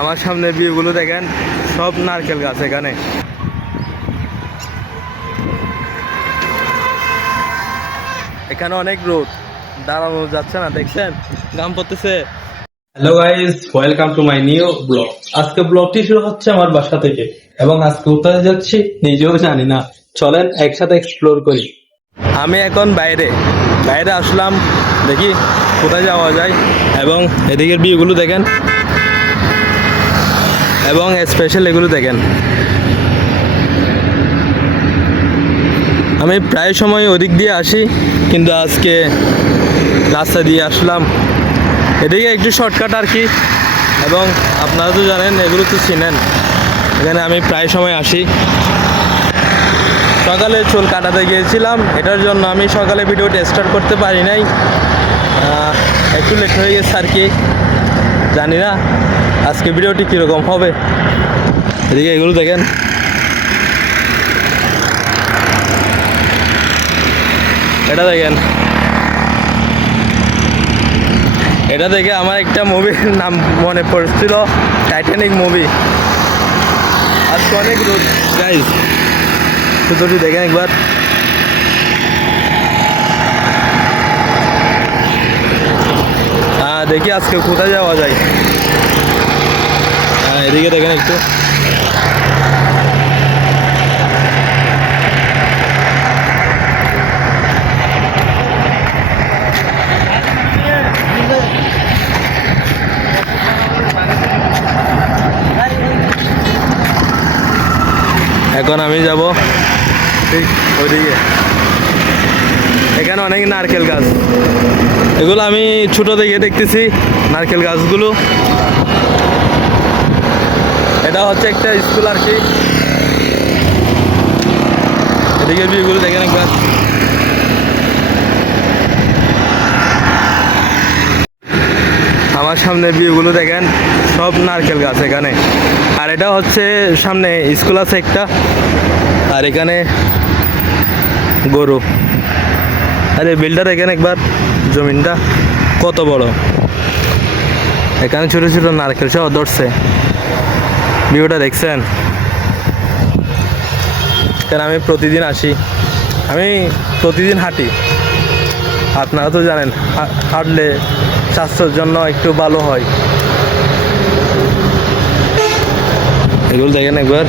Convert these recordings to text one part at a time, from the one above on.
আমার সামনে ভিউগুলো দেখেন, সব নারকেল গাছ। এখানে এখানে অনেক রোদ, দাঁড়ানো যাচ্ছে না, দেখছেন ঘাম পড়তেছে। Hello guys, welcome to my new blog. আজকে ব্লগটি শুরু হচ্ছে আমার বাসা থেকে এবং আজকে কোথায় যাচ্ছি নিজেও জানি না। চলেন একসাথে এক্সপ্লোর করি। আমি এখন বাইরে বাইরে আসলাম, দেখি কোথায় যাওয়া যায়। এবং এদিকের ভিউগুলো দেখেন, এবং স্পেশাল এগুলো দেখেন। আমি প্রায় সময় ওদিক দিয়ে আসি, কিন্তু আজকে রাস্তা দিয়ে আসলাম। এদিকে একটু শর্টকাট আর কি, এবং আপনারা তো জানেন, এগুলো তো চিনেন। এখানে আমি প্রায় সময় আসি। সকালে চুল কাটাতে গিয়েছিলাম, এটার জন্য আমি সকালে ভিডিওটা স্টার্ট করতে পারি নাই, একটু লেট হয়ে গেছে আর কি। জানি না আজকে ভিডিওটি কীরকম হবে। এদিকে এগুলো দেখেন, এটা দেখেন। এটা দেখে আমার একটা মুভির নাম মনে পড়ছিল, টাইটানিক মুভি। আজকে অনেক রোদ গাইস, শুধু দেখেন একবার। দেখি আজকে কোথায় যাওয়া যায়। এদিকে দেখেন একটু। এখন আমি যাব ঠিক ওইদিকে। এখানে অনেক নারকেল গাছ, এগুলো আমি ছোট থেকে দেখতেছি নারকেল গাছগুলো। এটা হচ্ছে একটা স্কুল আর কি। এদিকে ভিউগুলো দেখেন একবার। আমার সামনে ভিউগুলো দেখেন, সব নারকেল গাছ এখানে। আর এটা হচ্ছে সামনে স্কুল আছে একটা, আর এখানে গরু। আরে বিলটা দেখেন একবার, জমিনটা কত বড়। এখানে ছোট ছোট নারকেল সহ ধরছে। ভিউটা দেখছেন? কেন আমি প্রতিদিন আসি, আমি প্রতিদিন হাঁটি। আপনারা তো জানেন, হাঁটলে স্বাস্থ্যের জন্য একটু ভালো হয়। এগুলো দেখেন একবার,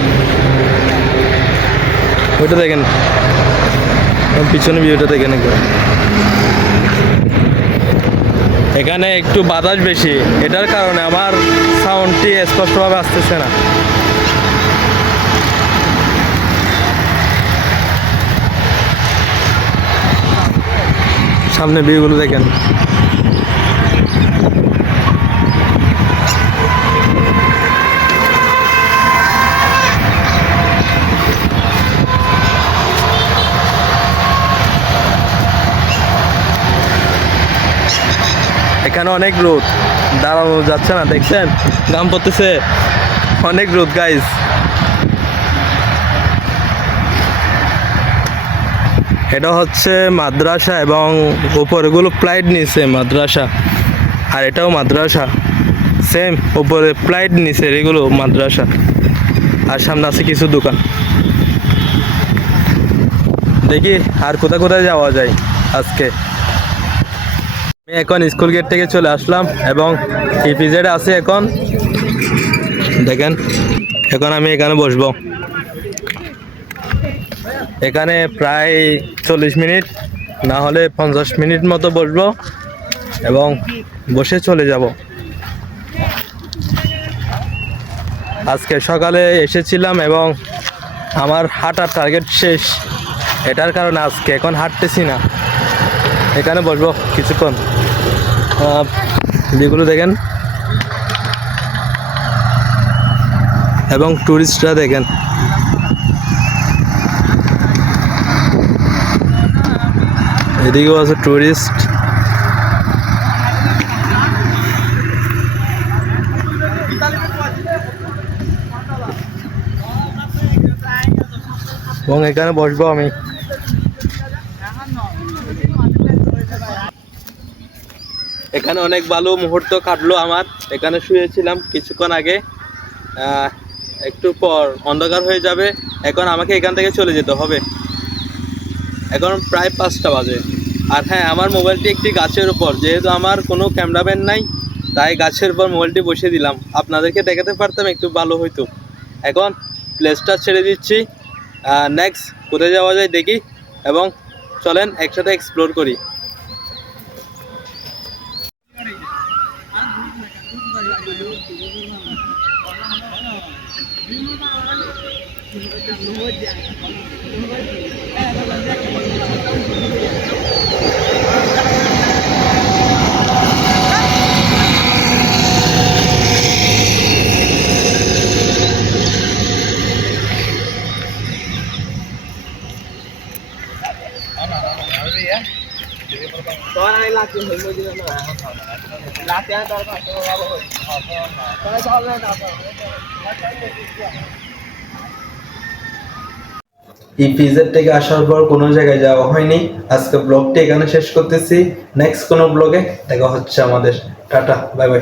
ওইটা দেখেন, পিছনে ভিউটা দেখেন একবার। এখানে একটু বাতাস বেশি, এটার কারণে আমার সাউন্ডটি স্পষ্টভাবে আসতেছে না। সামনে ভিউগুলো দেখেন। এখানে অনেক রোদ, দাঁড়ানো যাচ্ছে না, দেখছেন ঘাম পড়তেছে, অনেক রোদ গাইস। এটা হচ্ছে মাদ্রাসা, এবং উপরেগুলো প্লাইট নিচে মাদ্রাসা, আর এটাও মাদ্রাসা সেম। উপরে প্লাইট নিচে এগুলো মাদ্রাসা, আর সামনে আছে কিছু দোকান। দেখি আর কোথায় কোথায় যাওয়া যায় আজকে। আমি এখন স্কুল গেট থেকে চলে আসলাম, এবং ইপিজেডে আছি এখন। দেখেন, এখন আমি এখানে বসবো। এখানে প্রায় 40 মিনিট, না হলে 50 মিনিট মতো বসবো, এবং বসে চলে যাব। আজকে সকালে এসেছিলাম, এবং আমার হাঁটার টার্গেট শেষ। এটার কারণে আজকে এখন হাঁটতেছি না, এখানে বসবো কিছুক্ষণ। যেগুলো দেখেন, এবং টুরিস্টরা দেখেন। এদিকেও আছে টুরিস্ট। এবং এখানে বসবো আমি। এখানে অনেক ভালো মুহূর্ত কাটলো আমার। এখানে শুয়েছিলাম কিছুক্ষণ আগে, একটু পর অন্ধকার হয়ে যাবে। এখন আমাকে এখান থেকে চলে যেতে হবে। এখন প্রায় 5টা বাজে। আর হ্যাঁ, আমার মোবাইলটি একটি গাছের উপর, যেহেতু আমার কোনো ক্যামেরাম্যান নাই, তাই গাছের উপর মোবাইলটি বসিয়ে দিলাম। আপনাদেরকে দেখাতে পারতাম একটু ভালো হইতো। এখন প্লেসটা ছেড়ে দিচ্ছি, নেক্সট কোথায় যাওয়া যায় দেখি, এবং চলেন একসাথে এক্সপ্লোর করি। ইপিজেড থেকে আসার পর কোনো জায়গায় যাওয়া হয়নি। আজকে ব্লগটি এখানে শেষ করতেছি। নেক্সট কোনো ব্লগে দেখা হচ্ছে আমাদের। Tata, bye bye.